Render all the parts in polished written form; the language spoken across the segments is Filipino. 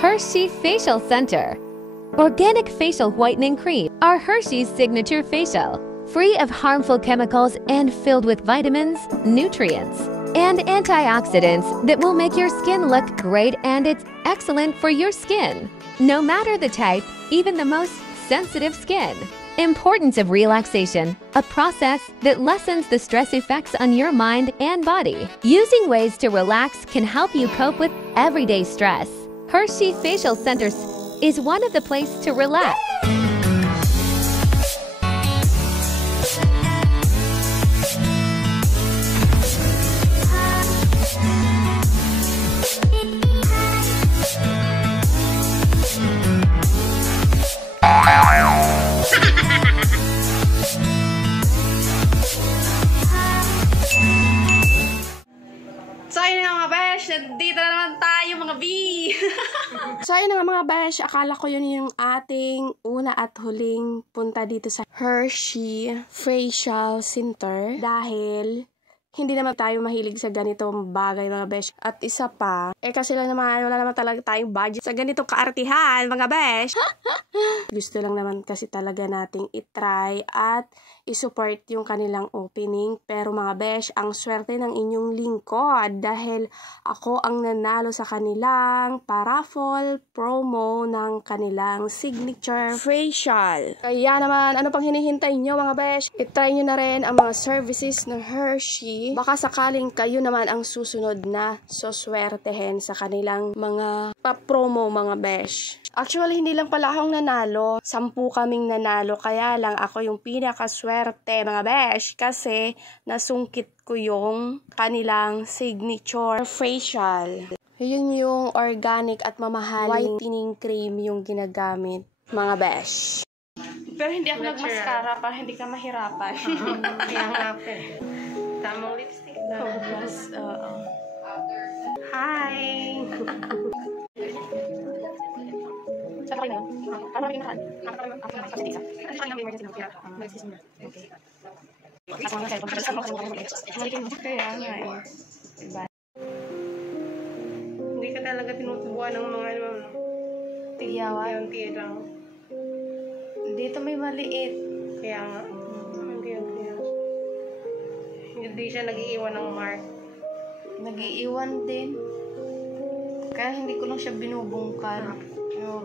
Hershey Facial Center. Organic facial whitening cream are Hershey's signature facial, free of harmful chemicals and filled with vitamins, nutrients, and antioxidants that will make your skin look great, and it's excellent for your skin, no matter the type, even the most sensitive skin. Importance of relaxation, a process that lessens the stress effects on your mind and body. Using ways to relax can help you cope with everyday stress. Hershey Facial Center is one of the places to relax. So ayun nga mga besh, nandito na naman tayo mga B! So ayun nga mga besh, akala ko yun yung ating una at huling punta dito sa Hershey Facial Center dahil hindi naman tayo mahilig sa ganitong bagay mga besh. At isa pa, kasi lang naman, wala naman talaga tayong budget sa ganitong kaartihan mga besh. Gusto lang naman kasi talaga nating itry at isupport yung kanilang opening. Pero mga besh, ang swerte ng inyong lingkod dahil ako ang nanalo sa kanilang paraffle promo ng kanilang signature facial. Kaya naman, ano pang hinihintay nyo mga besh? Itry nyo na rin ang mga services ng Hershey. Baka sakaling kayo naman ang susunod na soswertehin sa kanilang mga pa-promo mga besh. Actually, hindi lang pala akong nanalo. 10 kaming nanalo. Kaya lang ako yung pinakaswerte mga besh. Kasi nasungkit ko yung kanilang signature facial. Yun yung organic at mamahaling whitening cream yung ginagamit mga besh. Pero hindi ako nagmaskara para hindi ka mahirapan. Kaya nga po. Tamang lipstick na. Hi! Saka kayo na. Para maging nakaan. Kasi tisa. Kasi kayo na emergency ng kaya. Mag-exist mo na. Okay. Kasi mga cellphone. Kaya nga eh. Diba? Hindi ka talaga tinutubuan ng mga ano. Tigyawan? Yung tirang. Dito may maliit. Kaya nga. Hindi siya nag-iiwan ng mark. Nag-iiwan din. Kaya hindi ko lang siya binubungkan.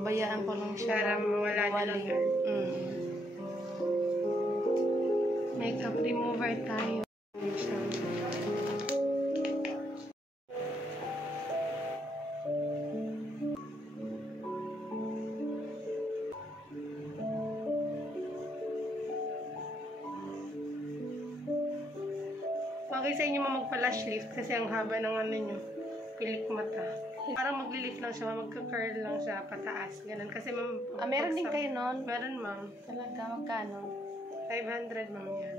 Bayaan ko lang siya. Para mawala na lang yun. Makeup remover tayo. Okay sa inyo magpa-lash lift kasi ang haba ng ano nyo, pilik mata. Parang magli-lift lang siya, magka-curl lang siya pataas. Ganun. Kasi ma'am... meron din kayo nun? Meron ma'am. Talaga, magkano? 500 ma'am yan.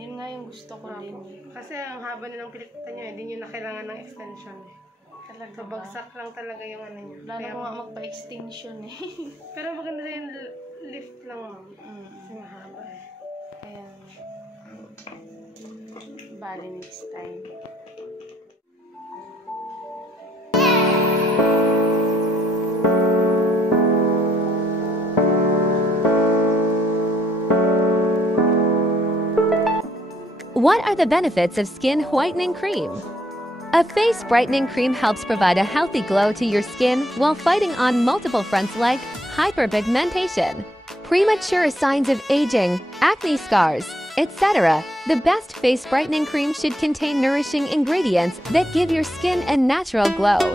Yun nga yung gusto ko din. Kasi ang haba nilang pilik mata nyo, hindi nyo na kailangan ng extension. Talaga so, bagsak lang talaga yung ano nyo. Wala na nga magpa-extension eh. Pero maganda yung lift lang ma'am. Kasi mahaba eh. Kaya... bali next time. What are the benefits of skin whitening cream? A face brightening cream helps provide a healthy glow to your skin while fighting on multiple fronts like hyperpigmentation, premature signs of aging, acne scars, etc. The best face brightening cream should contain nourishing ingredients that give your skin a natural glow.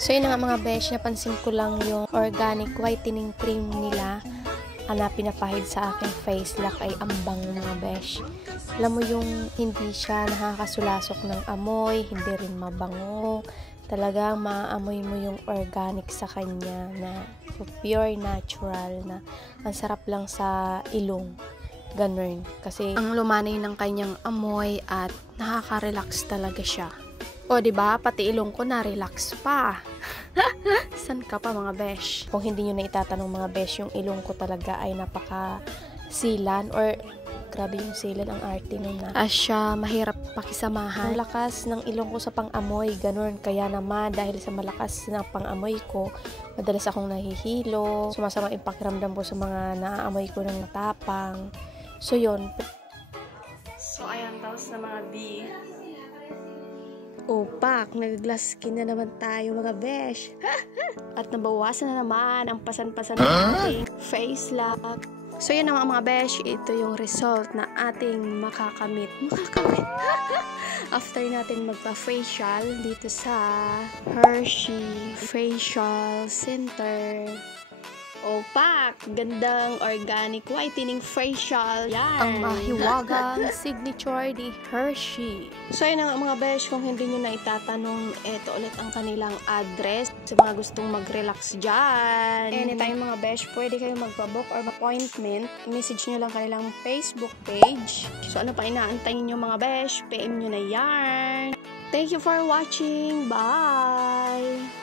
So yun na nga mga besh, napansin ko lang yung organic whitening cream nila na pinapahid sa aking face lock ay ambang mga besh. Alam mo yung hindi siya nakakasulasok ng amoy, hindi rin mabango. Talagang maamoy mo yung organic sa kanya na pure natural na ang sarap lang sa ilong. Ganun. Kasi ang lumanay ng kanyang amoy at nakaka-relax talaga siya. O, diba? Pati ilong ko na-relax pa. San ka pa mga besh? Kung hindi nyo na itatanong mga besh, yung ilong ko talaga ay napaka-silan or grabe yung silan, ang arte nun na. Siya mahirap pakisamahan. Ang lakas ng ilong ko sa pang-amoy, ganun. Kaya naman, dahil sa malakas ng pang-amoy ko, madalas akong nahihilo. Sumasama yung pakiramdam ko sa mga naaamoy ko ng matapang. So, yun. So, ayan, tapos na mga B. Opak, nag-glass skin na naman tayo mga besh. At nabawasan na naman ang pasan-pasan ng ating face lock. So yun na mga besh, ito yung result na ating makakamit. After natin magpa-facial dito sa Hershey Facial Center. Opak, gandang organic whitening facial. Yan. Ang mahiwagang signature ni Hershey. So yun nga mga besh, kung hindi nyo na itatanong, ito ulit ang kanilang address sa mga gustong mag-relax dyan. Anytime mga besh, pwede kayo magpa-book or appointment. I-message nyo lang kanilang Facebook page. So ano pa inaantay nyo mga besh, PM nyo na yan. Thank you for watching. Bye!